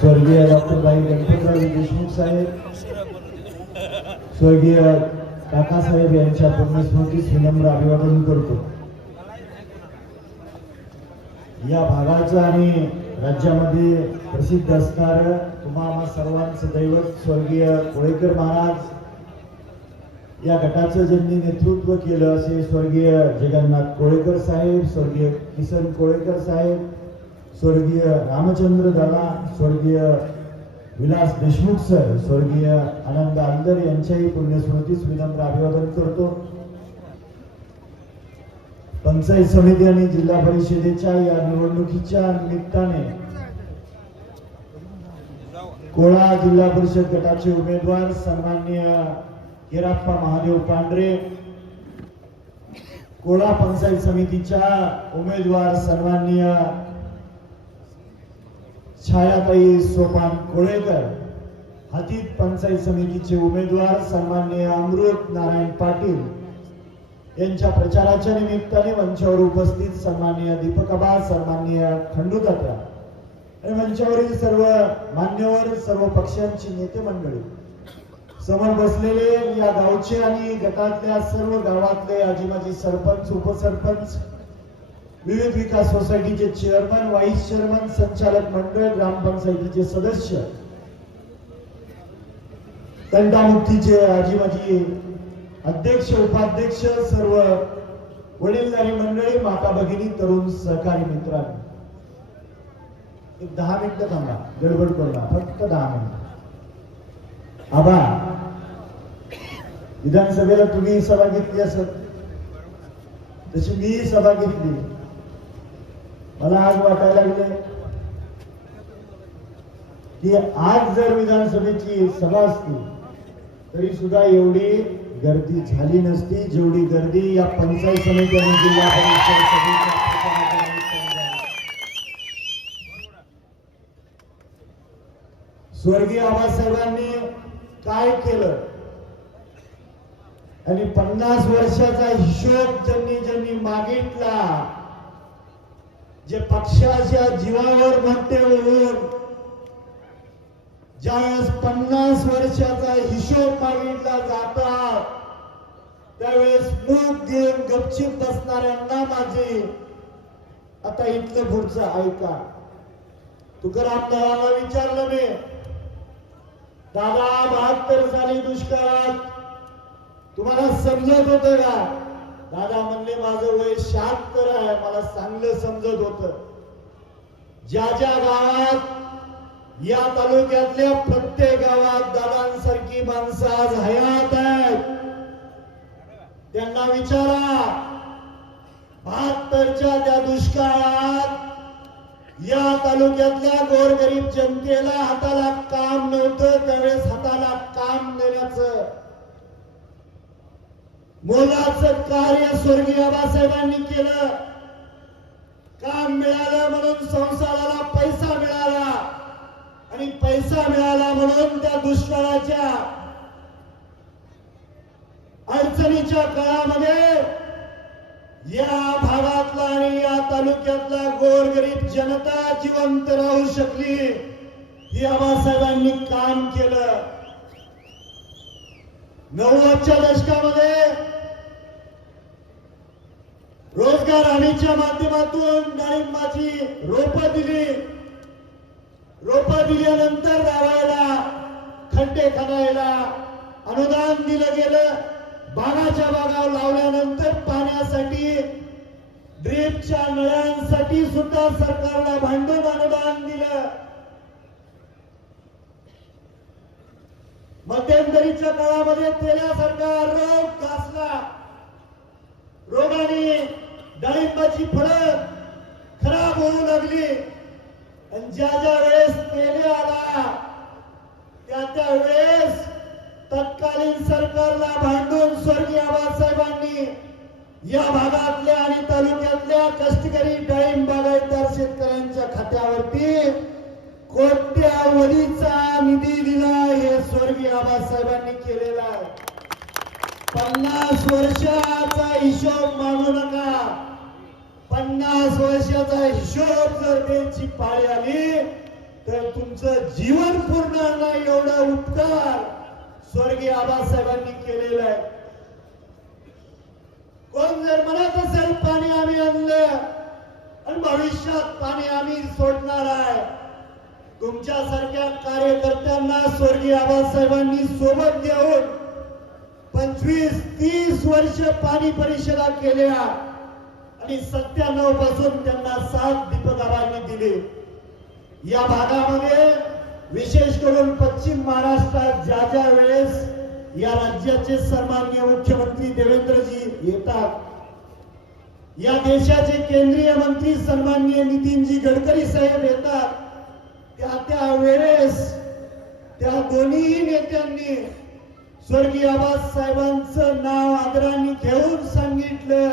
स्वर्गीय डॉक्टर बाई गणपतराव देशमुख साहेब स्वर्गीय काकासाहेब यांच्या पुण्यस्मृतीस विनम्र अभिवादन करतो. या भागाचं आणि राज्यामध्ये प्रसिद्ध असणारं तुम्हाला सर्वांचं दैवत स्वर्गीय कोळेकर महाराज या गटाचं ज्यांनी नेतृत्व केलं असे स्वर्गीय जगन्नाथ कोळेकर साहेब स्वर्गीय किसन कोळेकर साहेब स्वर्गीय रामचंद्र दादा स्वर्गीय विलास देशमुख सर स्वर्गीय आनंद आंदर यांच्याही पुण्यस्मृतीस विनम्र अभिवादन करतो. पंचायत समिती आणि जिल्हा परिषदेच्या या निवडणुकीच्या निमित्ताने कोळा जिल्हा परिषद गटाचे उमेदवार सन्मान्य केराप्पा महादेव पांढरे कोळा पंचायत समितीच्या उमेदवार सन्मान्य छायाताई सोपान कोळेकर हातीत पंचायत समितीचे उमेदवार सन्मान्य अमृत नारायण पाटील. यांच्या प्रचाराच्या निमित्ताने मंचावर उपस्थित सन्मान्य दीपक आबा सन्माननीय खंडूतात्या आणि मंचावरील सर्व मान्यवर सर्व पक्षांची नेते मंडळी. समोर बसलेले या गावचे आणि गटातल्या सर्व गावातले आजीमाजी सरपंच उपसरपंच विविध विकास सोसायटीचे चेअरमन व्हाईस चेअरमन संचालक मंडळ ग्रामपंचायतीचे सदस्य. तंटामुक्तीचे आजीमाजी अध्यक्ष उपाध्यक्ष सर्व वडीलधारी मंडळी माता भगिनी तरुण सहकारी मित्रांनो. एक दहा मिनिटं थांबा गडबड करू फक्त दहा मिनिट. आबा विधानसभेला तुम्ही सभा घेतली असत तशी मी सभा घेतली. मला आज वाटायला लागले की आज जर विधानसभेची सभा असती तरी सुद्धा एवढी गर्दी झाली नसती जेवढी गर्दी या पंचायत समिती आणि जिल्हा परिषद सभेच्या स्वर्गीय आबासाहेबांनी काय केलं? आणि पन्नास वर्षाचा हिशोब ज्यांनी ज्यांनी मागितला जे पक्षाच्या जीवावर म्हणते होऊन ज्यावेळेस पन्नास वर्षाचा हिशोब मागितला जातात त्यावेळेस मूग घेऊन गपचिप बसणाऱ्यांना माझे आता इथलं पुढचं ऐका तुकाराम दादाला विचारलं मी दादा बहात्तर साली दुष्काळात तुम्हाला समजत होतं का? दादा म्हणले माझं वय शहात्तर आहे मला चांगलं समजत होत. ज्या ज्या गावात या तालुक्यातल्या प्रत्येक गावात दादांसारखी माणसं आज हयात आहेत. त्यांना विचारा बहात्तरच्या त्या दुष्काळात या तालुक्यातल्या गोरगरीब जनतेला हाताला काम नव्हतं त्यावेळेस हाताला काम देण्याचं मोलाचं कार्य स्वर्गीय आबासाहेबांनी केलं. काम मिळालं म्हणून संसाराला पैसा मिळाला. आणि पैसा मिळाला म्हणून त्या दुष्काळाच्या अडचणीच्या काळामध्ये या भागातला आणि या तालुक्यातला गोरगरीब जनता जिवंत राहू शकली. ही आबासाहेबांनी काम केलं. नव्वदच्या दशकामध्ये रोजगार हमीच्या माध्यमातून डाळिंबाची रोप दिली. रोप दिल्यानंतर लावायला खड्डे खणायला अनुदान दिलं गेलं. बागाच्या बागा लावल्यानंतर पाण्यासाठी ड्रीपच्या नळ्यांसाठी सुद्धा सरकारला भांडून अनुदान दिलं. मध्यंतरीच्या काळामध्ये तेल्यासारखा रोग कासला रोगाने डाळिंबाची फळं खराब होऊ लागली. आणि ज्या ज्या वेळेस तेले आला त्या त्या वेळेस तत्कालीन सरकारला भांडून स्वर्गीय आबासाहेबांनी या भागातल्या आणि तालुक्यातल्या कष्टकरी डाळिंब बागायतदार कोट्यावधीचा निधी दिला हे स्वर्गीय आबासाहेबांनी केलेला आहे. पन्नास वर्षाचा हिशोब मानू नका. पन्नास वर्षाचा हिशोब जर त्यांची पाळी आली तर तुमचं जीवन पूर्ण नाही एवढा उपकार स्वर्गीय आबासाहेबांनी केलेला आहे. कोण जर म्हणत असेल पाणी आम्ही आणलं आणि भविष्यात पाणी आम्ही सोडणार आहे. तुमच्यासारख्या कार्यकर्त्यांना स्वर्गीय आबासाहेबांनी सोबत देऊन पंचवीस तीस वर्ष पाणी परिषदा केल्या आणि सत्त्याण्णवपासून त्यांना सात दीपदाबांनी दिले. या भागामध्ये विशेष करून पश्चिम महाराष्ट्रात ज्या ज्या वेळेस या राज्याचे सन्माननीय मुख्यमंत्री देवेंद्रजी येतात या देशाचे केंद्रीय मंत्री सन्माननीय नितीनजी गडकरी साहेब येतात वेळेस त्या दोन्ही नेत्यांनी स्वर्गीय आबासाहेबांचं नाव आदराने घेऊन सांगितलं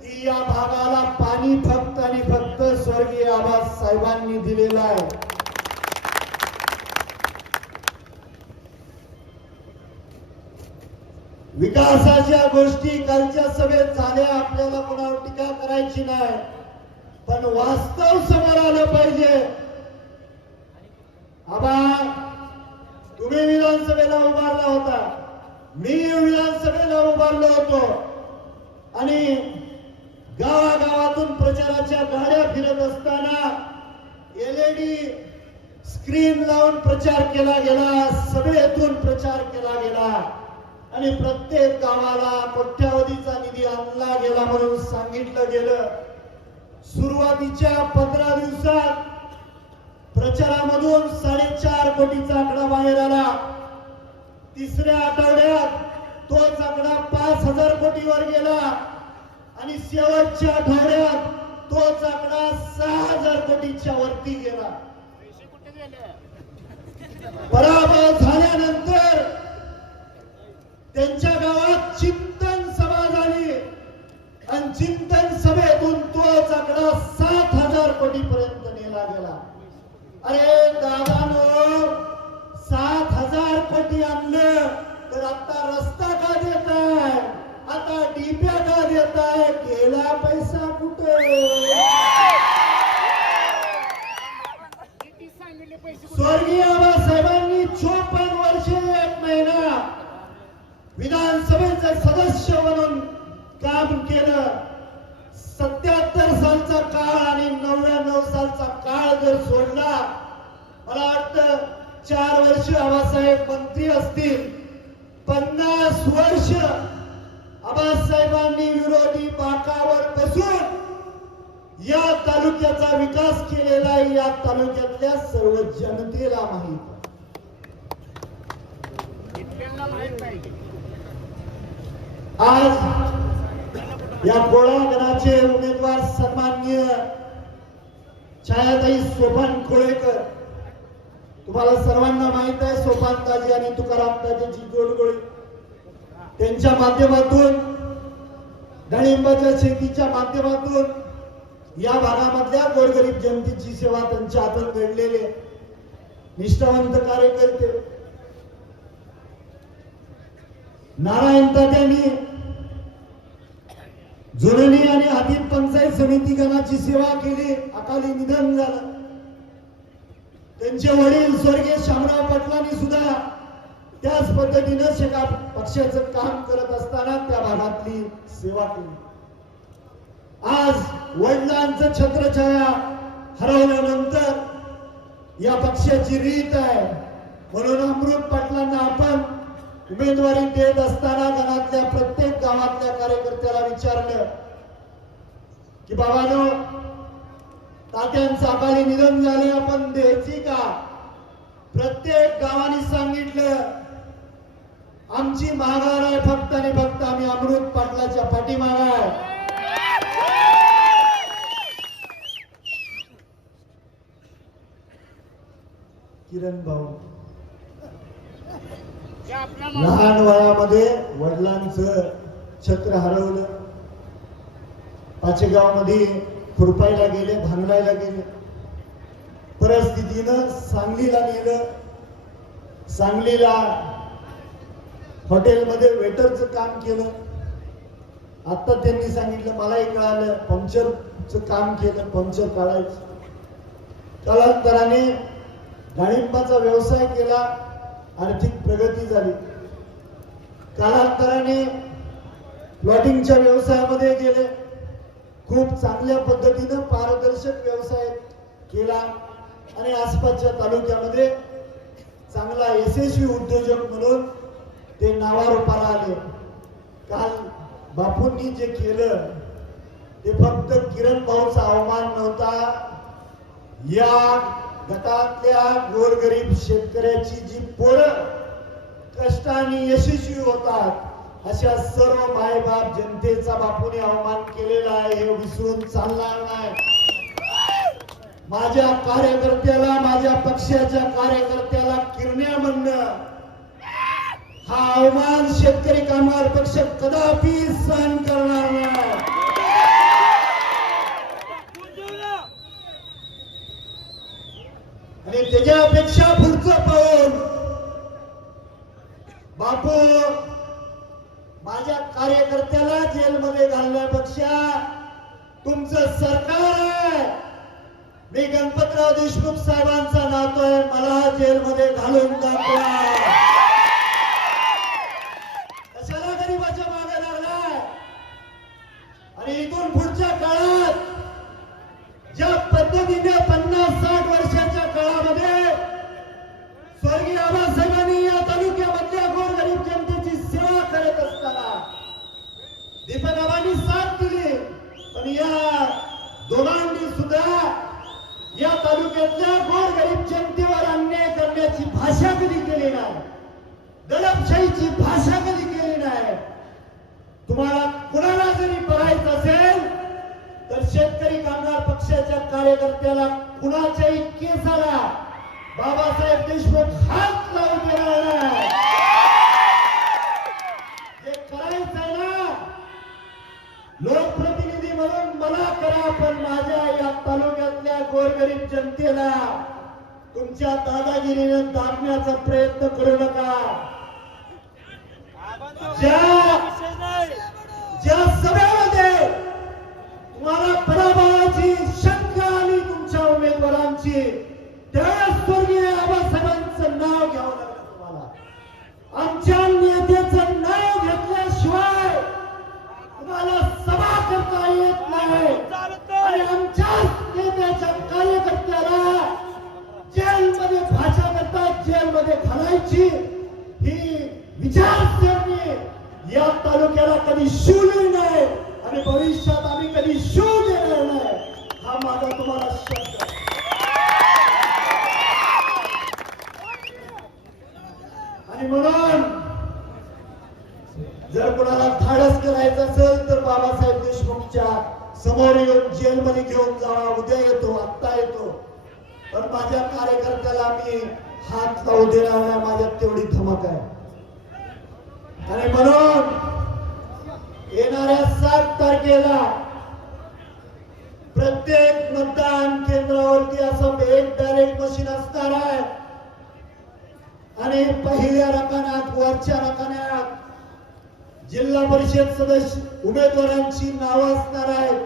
की या भागाला पाणी फक्त आणि फक्त स्वर्गीय आबासाहेबांनी दिलेलं आहे. विकासाच्या गोष्टी कालच्या सभेत झाल्या आपल्याला कोणावर टीका करायची नाही. पण वास्तव समोर आलं पाहिजे. आबा तुम्ही विधानसभेला उभारला होता. मी विधानसभेला उभारलो होतो. आणि गावागावातून प्रचाराच्या गाड्या फिरत असताना एलईडी स्क्रीन लावून प्रचार केला गेला सभेतून प्रचार केला गेला. आणि प्रत्येक गावाला कोट्यावधीचा निधी आणला गेला म्हणून सांगितलं गेलं. सुरुवातीच्या पंधरा दिवसात प्रचारामधून साडेचार कोटीचा आकडा बाहेर आला. तिसऱ्या आठवड्यात तोच आकडा पाच हजार कोटीवर गेला. आणि शेवटच्या आठवड्यात तोच आकडा सहा हजार कोटीच्या वरती गेला. पराभव झाल्यानंतर त्यांच्या गावात चिंतन सभा झाली. आणि चिंतन सभेतून तोच आकडा सात हजार कोटीपर्यंत नेला गेला. अरे दादानो सात हजार पटी आणलं तर आता रस्ता का देत आहे आता डीप्या का देत आहे गेला पैसा कुठे? स्वर्गीय बाबासाहेबांनी चोपन्न वर्षे एक महिना विधानसभेचे सदस्य म्हणून काम केलं. सत्याहत्तर सालचा काळ आणि नव्याण्णव सालचा काळ जर सोडला मला वाटतं चार वर्ष आबासाहेब मंत्री असतील. पन्नास वर्ष आबासाहेबांनी विरोधी पाकावर बसून या तालुक्याचा विकास केलेला या तालुक्यातल्या सर्व जनतेला माहीत माहीत आज या गोळागणाचे उमेदवार सन्माननीय छायाताई सोपान कोळेकर. तुम्हाला सर्वांना माहीत आहे सोपान दाजी आणि तुकाराम दाजीची जोडगोळी. त्यांच्या माध्यमातून डाळिंबाच्या शेतीच्या माध्यमातून या भागामधल्या गोरगरीब जनतेची सेवा त्यांच्या हातून घडलेली आहे. निष्ठावंत कार्यकर्ते. नारायण तात्यांनी जुननी आणि आदित पंचायत समिती गणाची सेवा केली. अकाली निधन झालं. त्यांचे वडील स्वर्गीय शामराव पाटलांनी सुद्धा त्याच पद्धतीनं शेका पक्षाचं काम करत असताना त्या भागातली सेवा केली. आज वडिलांचं छत्रछाया हरवल्यानंतर या पक्षाची रीत आहे. म्हणून अमृत पाटलांना आपण उमेदवारी देत असताना गणातल्या प्रत्येक गावातल्या कार्यकर्त्याला विचारलं की बाबानो तात्यांचं अकाली निधन झाले आपण द्यायची का? प्रत्येक गावाने सांगितलं आमची माघार आहे फक्त आणि फक्त आम्ही अमृत पाटलाच्या पाठीमाग आहे. किरण भाऊ लहान वयामध्ये वडिलांचं छत्र हरवलं. पाचेगावमध्ये खुरपायला गेले भांगलायला गेले. परिस्थितीनं सांगलीला नेलं. सांगलीला हॉटेलमध्ये वेटरचं काम केलं. आता त्यांनी सांगितलं मलाही कळालं. पंक्चरचं काम केलं पंक्चर काढायचं. कालांतराने डाळिंबाचा व्यवसाय केला. आर्थिक प्रगती झाली. कालांतराने प्लॉटिंगच्या व्यवसायामध्ये गेले. खूप चांगल्या पद्धतीनं पारदर्शक व्यवसाय केला आणि आसपासच्या तालुक्यामध्ये चांगला यशस्वी उद्योजक म्हणून ते नावारूपाला आले. काल बापूंनी जे केलं ते फक्त किरण भाऊचा अवमान नव्हता. या गटातल्या गोरगरीब शेतकऱ्याची जी पोरं कष्टाने यशस्वी होतात अशा सर्व मायबाप जनतेचा बापूने अवमान केलेला आहे हे विसरून चालणार नाही. माझ्या कार्यकर्त्याला माझ्या पक्षाच्या कार्यकर्त्याला किरण्या म्हणणं हा अवमान शेतकरी कामगार पक्ष कदापि सहन करणार नाही आणि त्याच्यापेक्षा पुढचं पाऊल. बापू माझ्या कार्यकर्त्याला जेलमध्ये घालण्यापेक्षा तुमचं सरकार आहे. मी गणपतराव देशमुख साहेबांचा नातो आहे. मला जेलमध्ये घालून दाखवा कशाला गरीबाच्या मागे लागलाय आणि इथून पुढच्या काळात ज्या पद्धतीने पन्नास साठ वर्षाच्या काळामध्ये स्वर्गीय आबासाहेबांनी या तालुक्यामधल्या गोरगरीब जनतेची सेवा करत असताना दीपकबाबांनी साथ दिली पण या दोघांनी सुद्धा या तालुक्यातल्या गोरगरीब जनतेवर अन्याय करण्याची भाषा कधी केली नाही? दडपशाहीची भाषा कधी केली नाही? तुम्हाला कुणाला जरी बघायचं असेल तर शेतकरी कामगार पक्षाच्या कार्यकर्त्याला कुणाच्याही केसाला बाबासाहेब देशमुख हात लावून देणार नाही. जे करायचं ना लोकप्रतिनिधी म्हणून मला करा पण माझ्या या तालुक्यातल्या गोरगरीब जनतेला तुमच्या दादागिरीने दाबण्याचा प्रयत्न करू नका. ज्या ज्या सभेमध्ये तुम्हाला पराभवाची शंका आली तुमच्या उमेदवारांची त्या स्वर्गीय आबासाहेबांचं नाव घ्यावं लागलं तुम्हाला. आमच्या नेत्याचं नाव घेतल्याशिवाय तुम्हाला सभा करता येत नाही. तालुक्याला कधी शिवली नाही आणि भविष्यात आम्ही कधी शिव देणार नाही हा माझा तुम्हाला शब्द आणि म्हणून जर कोणाला धाडस करायचं असेल तर बाबासाहेब देशमुखच्या समोर येऊन जेलमध्ये घेऊन जावा उद्या येतो आत्ता येतो. पण माझ्या कार्यकर्त्याला मी हात लावू देणार नाही माझ्यात तेवढी धमक आहे. आणि म्हणून येणाऱ्या सात तारखेला प्रत्येक मतदान केंद्रावरती असं एक बॅलेट मशीन असणार आहे. आणि पहिल्या रकान्यात वरच्या रकान्यात जिल्हा परिषद सदस्य उमेदवारांची नावं असणार आहेत.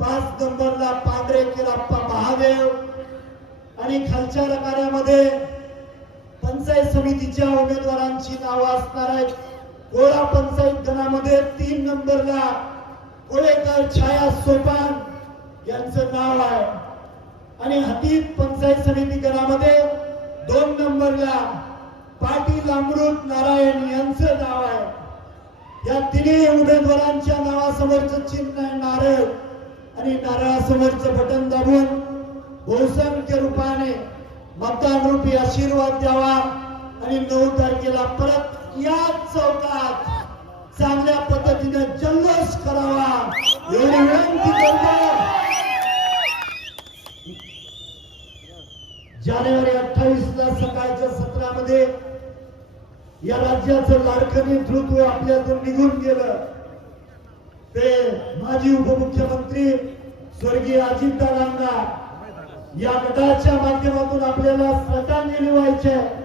पाच नंबरला पांढरे किराप्पा महादेव आणि खालच्या रकान्यामध्ये पंचायत समितीच्या उमेदवारांची नावं असणार आहेत. कोळा पंचायत गणामध्ये तीन नंबरला कोळेकर छाया सोपान यांचं नाव आहे. आणि हातीत पंचायत समिती गणामध्ये दोन नंबरला पाटील अमृत नारायण यांचं नाव आहे. या तिन्ही उमेदवारांच्या नावासमोरचं चिन्ह आहे नारळ. आणि नारळासमोरचं बटन दाबून बहुसंख्य रूपाने मतदान रूपी आशीर्वाद द्यावा. आणि नऊ तारखेला परत याच चौकात चांगल्या पद्धतीने जल्लोष करावा. एवढी विनंती करतो. जानेवारी अठ्ठावीस ला सकाळच्या सत्रामध्ये या राज्याचं लाडकं नेतृत्व आपल्यातून निघून गेलं. ते माजी उपमुख्यमंत्री स्वर्गीय अजितदादांना या गटाच्या माध्यमातून आपल्याला श्रद्धांजली व्हायची आहे.